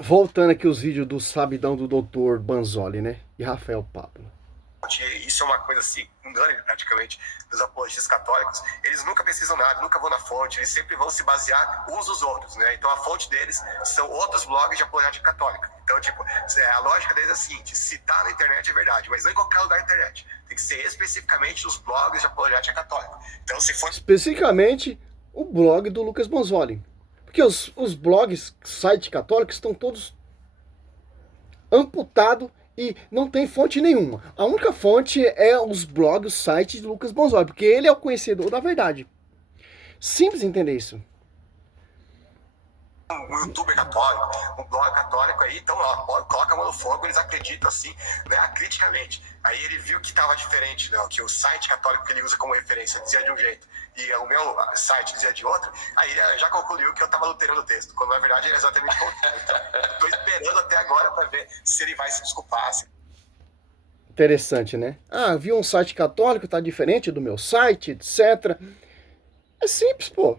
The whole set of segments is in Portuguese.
Voltando aqui os vídeos do Sabidão do Dr. Banzoli, né? E Rafael Pablo. Isso é uma coisa assim, unânime praticamente, dos apologistas católicos. Eles nunca pesquisam nada, nunca vão na fonte, eles sempre vão se basear uns nos outros, né? Então a fonte deles são outros blogs de apologética católica. Então, tipo, a lógica deles é a seguinte: se tá na internet é verdade, mas não em qualquer lugar da internet. Tem que ser especificamente os blogs de apologética católica. Então, se for. Especificamente o blog do Lucas Banzoli. Porque os blogs, sites católicos, estão todos amputados e não tem fonte nenhuma. A única fonte é os blogs, os sites do Lucas Banzoli, porque ele é o conhecedor da verdade. Simples entender isso. Um youtuber católico, um blog católico aí, então ó, coloca a mão no fogo, eles acreditam assim, né, acriticamente. Aí ele viu que estava diferente, né, que o site católico que ele usa como referência dizia de um jeito e o meu site dizia de outro, aí ele já concluiu que eu estava adulterando o texto, quando na verdade era exatamente o contrário. Então, eu tô esperando até agora para ver se ele vai se desculpar. Interessante, né? Ah, vi um site católico, tá diferente do meu site, etc. É simples, pô.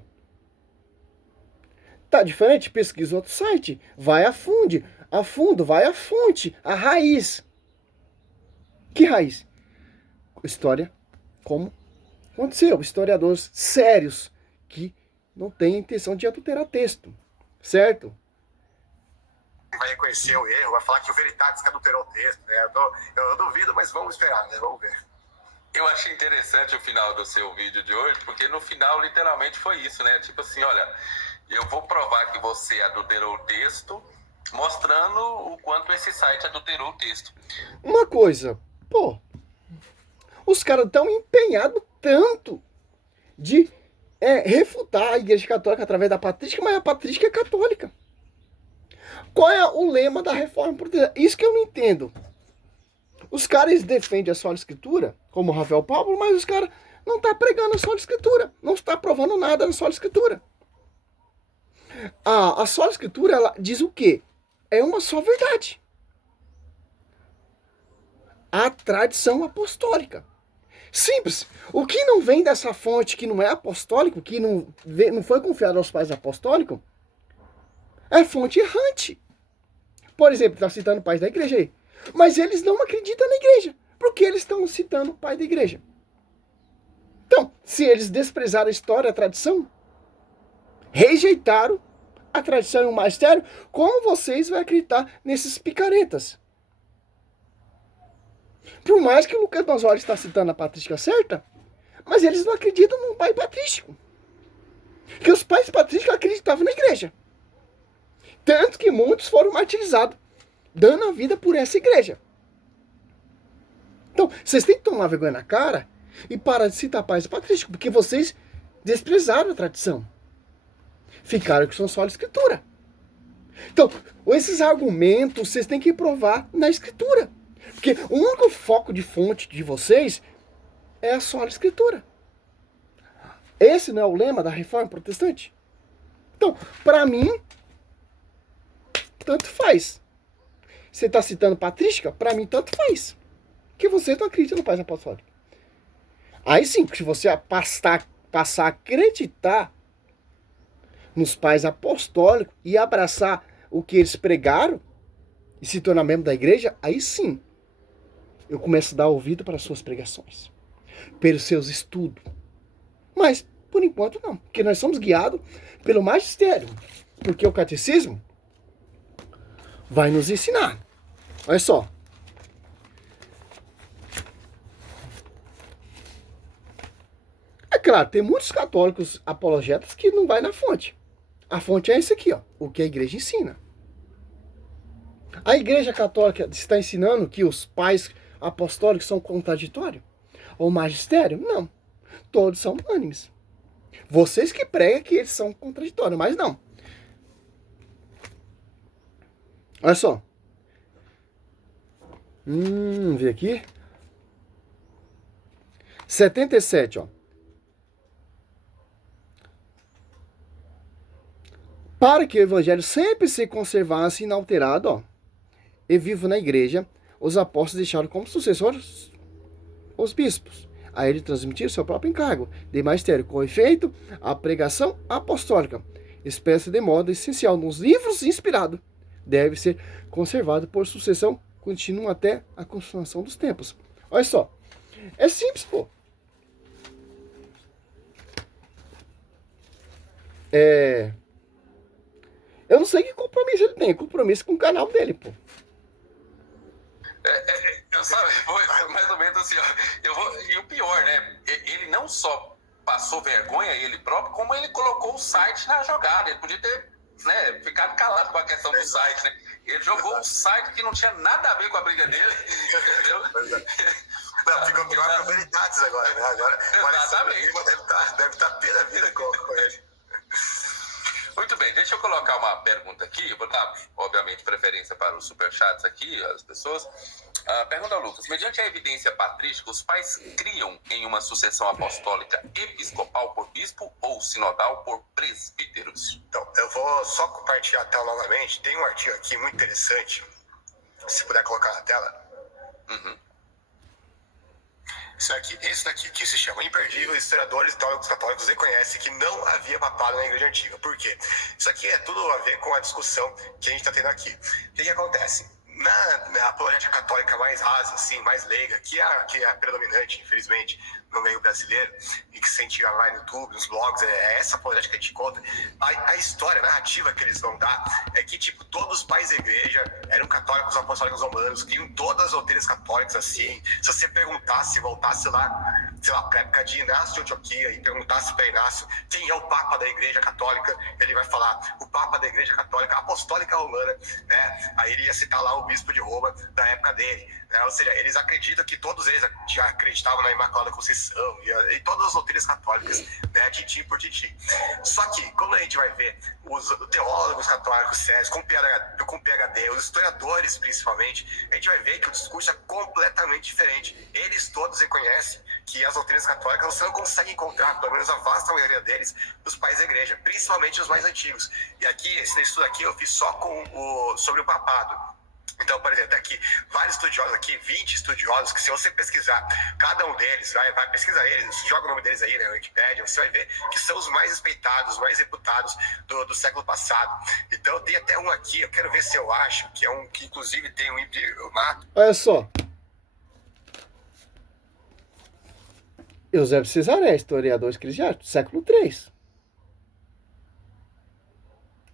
Tá diferente? Pesquisa outro site. Vai a fundo, vai a fonte, a raiz. Que raiz? História como aconteceu. Historiadores sérios que não têm intenção de adulterar texto. Certo? Vai reconhecer o erro, vai falar que o Veritatis que adulterou o texto, né? Eu duvido, mas vamos esperar, né? Vamos ver. Eu achei interessante o final do seu vídeo de hoje, porque no final literalmente foi isso, né? Tipo assim, olha, eu vou provar que você adulterou o texto, mostrando o quanto esse site adulterou o texto. Uma coisa, pô, os caras estão empenhados tanto de refutar a Igreja Católica através da patrística, mas a patrística é católica. Qual é o lema da reforma protestante? Isso que eu não entendo. Os caras defendem a sola escritura, como o Rafael Pablo, mas os caras não estão pregando a sola escritura. Não está provando nada na sola escritura. A sola escritura, ela diz o quê? É uma só verdade. A tradição apostólica. Simples. O que não vem dessa fonte que não é apostólico, que não foi confiado aos pais apostólicos, é fonte errante. Por exemplo, está citando pais da igreja aí. Mas eles não acreditam na igreja. Porque eles estão citando o pai da igreja. Então, se eles desprezaram a história, a tradição, rejeitaram a tradição e o magistério, como vocês vão acreditar nesses picaretas? Por mais que o Lucas Banzoli está citando a patrística certa, mas eles não acreditam no pai patrístico. Porque os pais patrísticos acreditavam na igreja. Tanto que muitos foram martirizados, dando a vida por essa igreja. Então, vocês têm que tomar vergonha na cara e parar de citar pais patrísticos, porque vocês desprezaram a tradição. Ficaram com só a escritura. Então, esses argumentos vocês têm que provar na escritura. Porque o único foco de fonte de vocês é a sola escritura. Esse não é o lema da reforma protestante? Então, para mim, tanto faz. Você está citando patrística? Para mim, tanto faz. Que vocês não acreditam no pai apostólico. Aí sim, se você passar a acreditar nos pais apostólicos e abraçar o que eles pregaram e se tornar membro da igreja, aí sim eu começo a dar ouvido para as suas pregações, pelos seus estudos. Mas, por enquanto, não. Porque nós somos guiados pelo magistério. Porque o catecismo vai nos ensinar. Olha só. É claro, tem muitos católicos apologetas que não vai na fonte. A fonte é esse aqui, ó, o que a igreja ensina. A igreja católica está ensinando que os pais apostólicos são contraditórios? O magistério? Não. Todos são unânimes. Vocês que pregam que eles são contraditórios, mas não. Olha só. Vê aqui. 77, ó. Para que o evangelho sempre se conservasse inalterado, ó, e vivo na igreja, os apóstolos deixaram como sucessores os bispos. A ele transmitir seu próprio encargo de magistério, com efeito, a pregação apostólica, expressa de modo essencial nos livros inspirados deve ser conservado por sucessão contínua até a consumação dos tempos. Olha só, é simples, pô. Eu não sei que compromisso ele tem, compromisso com o canal dele, pô. Sabe, foi mais ou menos assim, ó. E o pior, né? Ele não só passou vergonha ele próprio, como ele colocou o site na jogada. Ele podia ter, né, ficado calado com a questão do site, né? Ele jogou um site que não tinha nada a ver com a briga dele, entendeu? Não, ficou pior que a Veritatis agora, né? Agora exatamente. Deve estar pé da vida com ele. Muito bem, deixa eu colocar uma pergunta aqui. Eu vou dar, obviamente, preferência para os superchats aqui, as pessoas. Pergunta ao Lucas. Mediante a evidência patrística, os pais criam em uma sucessão apostólica episcopal por bispo ou sinodal por presbíteros? Então, eu vou só compartilhar a tela novamente. Tem um artigo aqui muito interessante. Se puder colocar na tela. Uhum. Esse daqui, que se chama Imperdível, historiadores e teólogos católicos reconhecem que não havia papado na Igreja Antiga. Por quê? Isso aqui é tudo a ver com a discussão que a gente está tendo aqui. O que acontece? Na apologética católica mais rasa, assim, mais leiga, que é a predominante, infelizmente, no meio brasileiro, e que se incentiva mais no YouTube, nos blogs, é essa apologética que a gente conta. A história, a narrativa que eles vão dar é que, tipo, todos os pais da igreja eram católicos apostólicos romanos, criam todas as doutrinas católicas, assim. Se você perguntasse, voltasse lá, sei lá, pra época de Inácio de Antioquia, e perguntasse para Inácio quem é o Papa da Igreja Católica, ele vai falar o Papa da Igreja Católica Apostólica Romana, né? Aí ele ia citar lá o bispo de Roma da época dele, né? Ou seja, eles acreditam que todos eles já acreditavam na Imaculada Conceição e todas as doutrinas católicas, né? Tintim por tintim. Só que, como a gente vai ver, os teólogos católicos sérios, com PhD, os historiadores principalmente, a gente vai ver que o discurso é completamente diferente. Eles todos reconhecem que as doutrinas católicas você não consegue encontrar, pelo menos a vasta maioria deles, nos pais da igreja, principalmente os mais antigos. E aqui, esse estudo aqui eu fiz só sobre o papado. Então, por exemplo, aqui, vários estudiosos aqui, 20 estudiosos, que se você pesquisar cada um deles, vai pesquisar eles, joga o nome deles aí na Wikipédia, você vai ver que são os mais respeitados, os mais reputados do século passado. Então, tem até um aqui, eu quero ver se eu acho, que é um que inclusive tem um mato. Olha só. Eusébio Cesaré, historiador eclesiástico, século III.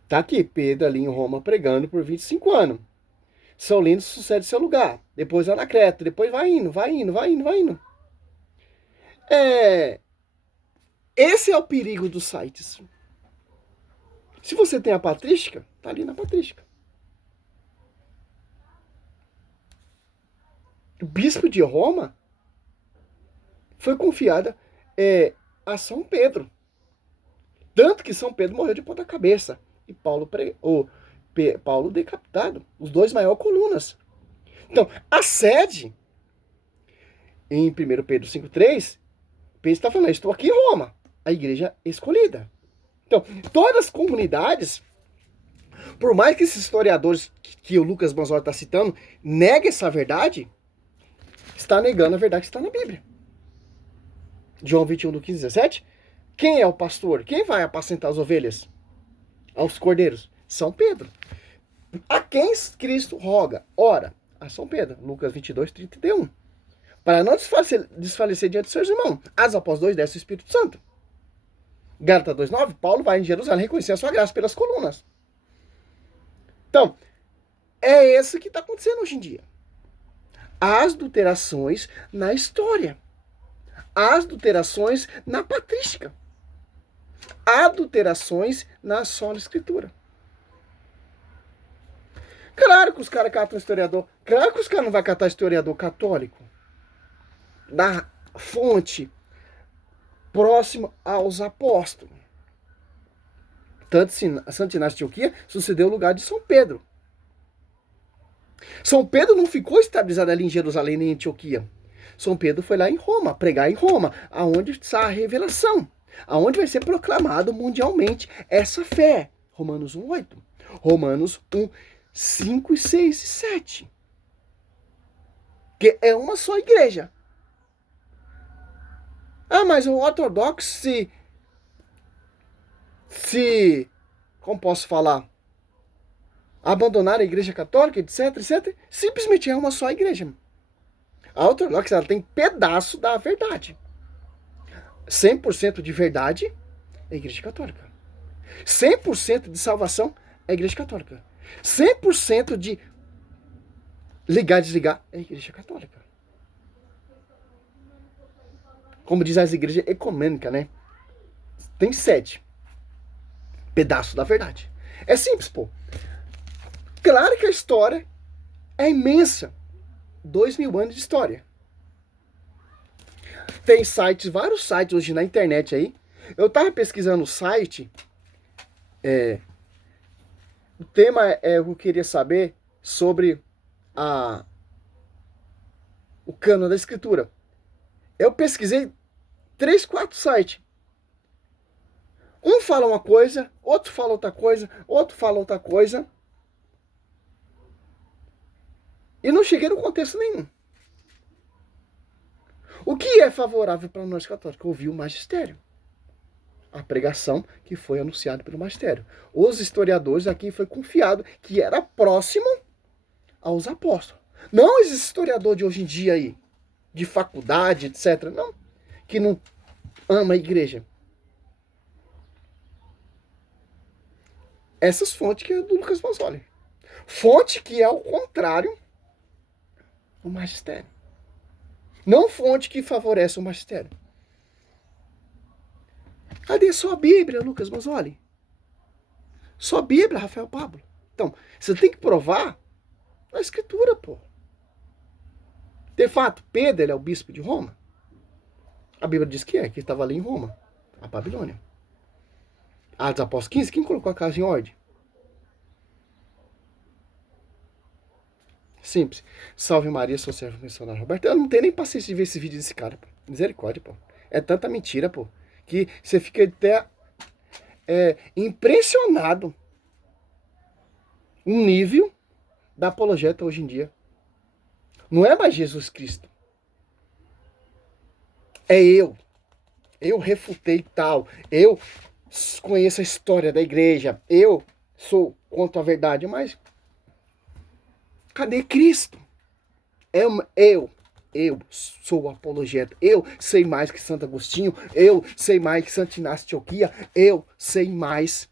Tá aqui, Pedro ali em Roma pregando por 25 anos. São Lino sucede seu lugar. Depois Anacleto. Depois vai indo. Esse é o perigo dos sites. Se você tem a patrística, tá ali na patrística. O bispo de Roma foi confiada a São Pedro. Tanto que São Pedro morreu de ponta cabeça. E Paulo decapitado, os dois maiores colunas. Então, a sede, em 1 Pedro 5,3, Pedro está falando, estou aqui em Roma, a igreja escolhida. Então, todas as comunidades, por mais que esses historiadores que o Lucas Manzotti está citando, neguem essa verdade, está negando a verdade que está na Bíblia. João 21, do 15, 17, quem é o pastor? Quem vai apacentar as ovelhas? Aos cordeiros? São Pedro. A quem Cristo roga? Ora, a São Pedro. Lucas 22, 31. Para não desfalecer diante dos seus irmãos. Atos após 2, desce o Espírito Santo. Gálatas 2,9, Paulo vai em Jerusalém reconhecer a sua graça pelas colunas. Então, é isso que está acontecendo hoje em dia. As adulterações na história. As adulterações na patrística. Adulterações na sola escritura. Claro que os caras catam historiador. Claro que os caras não vão catar historiador católico. Da fonte próxima aos apóstolos. Tanto Santo Inácio de Antioquia sucedeu o lugar de São Pedro. São Pedro não ficou estabilizado ali em Jerusalém nem em Antioquia. São Pedro foi lá em Roma, pregar em Roma, aonde está a revelação, aonde vai ser proclamado mundialmente essa fé. Romanos 1:8, Romanos 1:5, 6 e 7. Que é uma só igreja. Ah, mas o ortodoxo como posso falar? abandonaram a igreja católica, etc, etc. Simplesmente é uma só igreja. A ortodoxa, ela tem pedaço da verdade. 100% de verdade é a igreja católica. 100% de salvação é a igreja católica. 100% de ligar e desligar é a igreja católica. Como diz as igrejas ecumênicas, né? Tem 7 pedaços da verdade. É simples, pô. Claro que a história é imensa. 2000 anos de história. Tem sites, vários sites hoje na internet aí. Eu tava pesquisando o site. O tema eu queria saber sobre o cano da escritura. Eu pesquisei 3, 4 sites. Um fala uma coisa, outro fala outra coisa, outro fala outra coisa. E não cheguei no contexto nenhum. O que é favorável para nós católicos? Ouvir o magistério. A pregação que foi anunciada pelo magistério. Os historiadores aqui foi confiado que era próximo aos apóstolos. Não esse historiador de hoje em dia aí, de faculdade, etc. Não. Que não ama a igreja. Essas fontes que é do Lucas Mazzoli. Fonte que é o contrário do magistério. Não fonte que favorece o magistério. Cadê só a Bíblia, Lucas Mazzoli? Só a Bíblia, Rafael Pablo. Então, você tem que provar na escritura, pô. De fato, Pedro ele é o bispo de Roma. A Bíblia diz que ele estava ali em Roma, a Babilônia. Atos Apóstolos 15, quem colocou a casa em ordem? Simples. Salve Maria, sou servo missionário Roberto. Eu não tenho nem paciência de ver esse vídeo desse cara, pô. Misericórdia, pô. É tanta mentira, pô, que você fica até impressionado o nível da apologeta hoje em dia. Não é mais Jesus Cristo. É eu. Eu refutei tal. Eu conheço a história da igreja. Eu sou contra a verdade. Mas cadê Cristo? Eu sou o apologeta. Eu sei mais que Santo Agostinho. Eu sei mais que Santo Inácio de Antioquia. Eu sei mais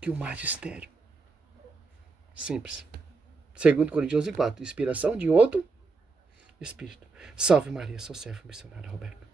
que o magistério. Simples. 2 Coríntios 11:4. Inspiração de outro Espírito. Salve Maria, sou servo missionário Roberto.